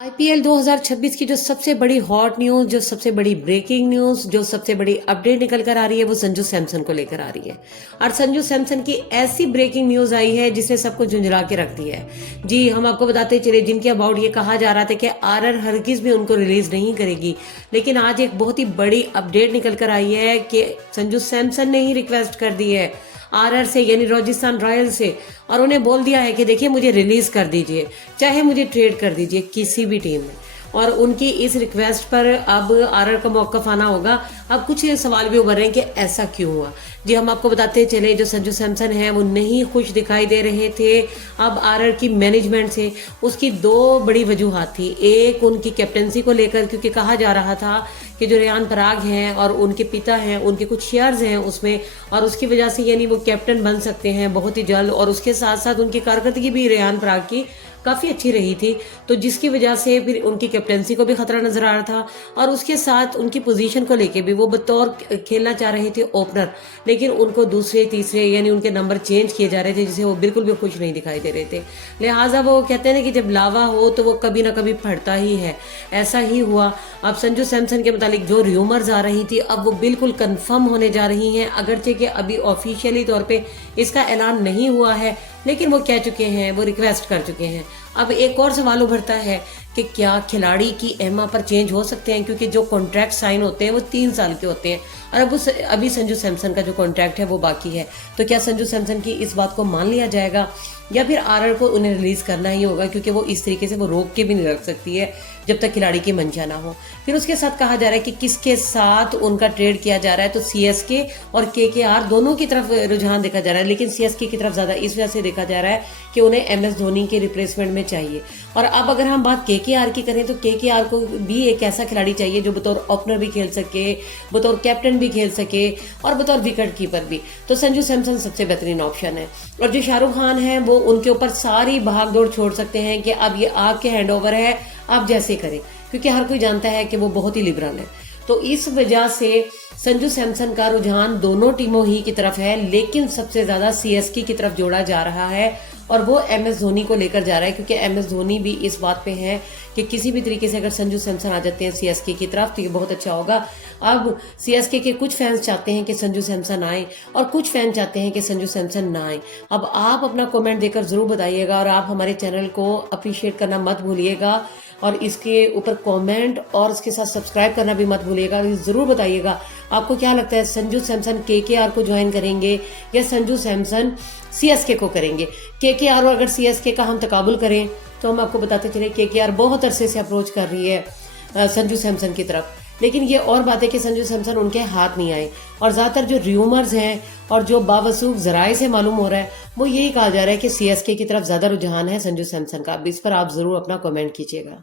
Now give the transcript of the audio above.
IPL 2026 की जो सबसे बड़ी हॉट न्यूज, जो सबसे बड़ी ब्रेकिंग न्यूज, जो सबसे बड़ी अपडेट निकल कर आ रही है वो संजू सैमसन को लेकर आ रही है। और संजू सैमसन की ऐसी ब्रेकिंग न्यूज आई है जिसने सबको झुंझला के रख दिया है। जी, हम आपको बताते चले जिनके अबाउट ये कहा जा रहा था कि आरआर हरगिज भी उनको रिलीज नहीं करेगी, लेकिन आज एक बहुत ही बड़ी अपडेट निकल कर आई है कि संजू सैमसन ने ही रिक्वेस्ट कर दी है आरआर से, यानी राजस्थान रॉयल से, और उन्हें बोल दिया है कि देखिए मुझे रिलीज कर दीजिए, चाहे मुझे ट्रेड कर दीजिए किसी भी टीम में। और उनकी इस रिक्वेस्ट पर अब आरआर का मौकफ आना होगा। अब कुछ सवाल भी उभर रहे हैं कि ऐसा क्यों हुआ। जी, हम आपको बताते चले जो संजू सैमसन है वो नहीं खुश दिखाई दे रहे थे अब आरआर की मैनेजमेंट से। उसकी दो बड़ी वजूहत थी। एक उनकी कैप्टनसी को लेकर, क्योंकि कहा जा रहा था कि जो रेयान पराग हैं और उनके पिता हैं उनके कुछ शेयर्स हैं उसमें, और उसकी वजह से यानी वो कैप्टन बन सकते हैं बहुत ही जल्द। और उसके साथ साथ उनकी कारकर्दगी भी रेयान पराग की काफ़ी अच्छी रही थी, तो जिसकी वजह से फिर उनकी कैप्टनसी को भी खतरा नजर आ रहा था। और उसके साथ उनकी पोजीशन को लेके भी वो बतौर खेलना चाह रहे थे ओपनर, लेकिन उनको दूसरे तीसरे यानी उनके नंबर चेंज किए जा रहे थे, जिसे वो बिल्कुल भी खुश नहीं दिखाई दे रहे थे। लिहाजा वो कहते हैं ना कि जब लावा हो तो वो कभी ना कभी फटता ही है। ऐसा ही हुआ। अब संजू सैमसन के मुतालिक जो र्यूमर्स आ रही थी अब वो बिल्कुल कंफर्म होने जा रही हैं, अगरचे कि अभी ऑफिशियली तौर पे इसका ऐलान नहीं हुआ है, लेकिन वो कह चुके हैं, वो रिक्वेस्ट कर चुके हैं। अब एक और सवाल उभरता है कि क्या खिलाड़ी की एमा पर चेंज हो सकते हैं, क्योंकि जो कॉन्ट्रैक्ट साइन होते हैं वो 3 साल के होते हैं, और अब अभी संजू सैमसन का जो कॉन्ट्रैक्ट है वो बाकी है। तो क्या संजू सैमसन की इस बात को मान लिया जाएगा, या फिर आरआर को उन्हें रिलीज करना ही होगा, क्योंकि वो इस तरीके से वो रोक के भी नहीं रख सकती है जब तक खिलाड़ी की मंशा ना हो। फिर उसके साथ कहा जा रहा है कि किसके साथ उनका ट्रेड किया जा रहा है, तो सीएसके और केकेआर दोनों की तरफ रुझान देखा जा रहा है, लेकिन सीएसके की तरफ ज्यादा इस वजह से देखा जा रहा है कि उन्हें एमएस धोनी के रिप्लेसमेंट में चाहिए। और अब अगर हम बात केकेआर की करें तो केकेआर को भी एक ऐसा खिलाड़ी चाहिए जो बतौर ओपनर भी खेल सके, बतौर कैप्टन भी खेल सके, और बतौर विकेट कीपर भी। तो संजू सैमसन सबसे बेहतरीन ऑप्शन है। और जो शाहरुख खान है वो उनके ऊपर सारी भाग दौड़ छोड़ सकते हैं कि अब ये आपके हैंड ओवर है, आप जैसे करें, क्योंकि हर कोई जानता है कि वो बहुत ही लिबरल है। तो इस वजह से संजू सैमसन का रुझान दोनों टीमों ही की तरफ है, लेकिन सबसे ज्यादा सीएसके की तरफ जोड़ा जा रहा है, और वो एमएस धोनी को लेकर जा रहा है, क्योंकि एमएस धोनी भी इस बात पे है कि किसी भी तरीके से अगर संजू सैमसन आ जाते हैं सीएसके की तरफ तो ये बहुत अच्छा होगा। अब सीएसके के कुछ फैंस चाहते हैं कि संजू सैमसन आए, और कुछ फैंस चाहते हैं कि संजू सैमसन ना आए। अब आप अपना कमेंट देकर जरूर बताइएगा, और आप हमारे चैनल को अप्रिशिएट करना मत भूलिएगा, और इसके ऊपर कमेंट और इसके साथ सब्सक्राइब करना भी मत भूलिएगा। जरूर बताइएगा आपको क्या लगता है, संजू सैमसन केकेआर को ज्वाइन करेंगे या संजू सैमसन सीएसके को करेंगे। केकेआर और अगर सीएसके का हम तकाबुल करें तो हम आपको बताते चले केकेआर बहुत अरसे से अप्रोच कर रही है संजू सैमसन की तरफ, लेकिन ये और बात है कि संजू सैमसन उनके हाथ नहीं आए। और ज्यादातर जो र्यूमर्स हैं और जो बावसूख जराए से मालूम हो रहा है वो यही कहा जा रहा है कि सीएसके की तरफ ज्यादा रुझान है संजू सैमसन का। अब इस पर आप जरूर अपना कमेंट कीजिएगा।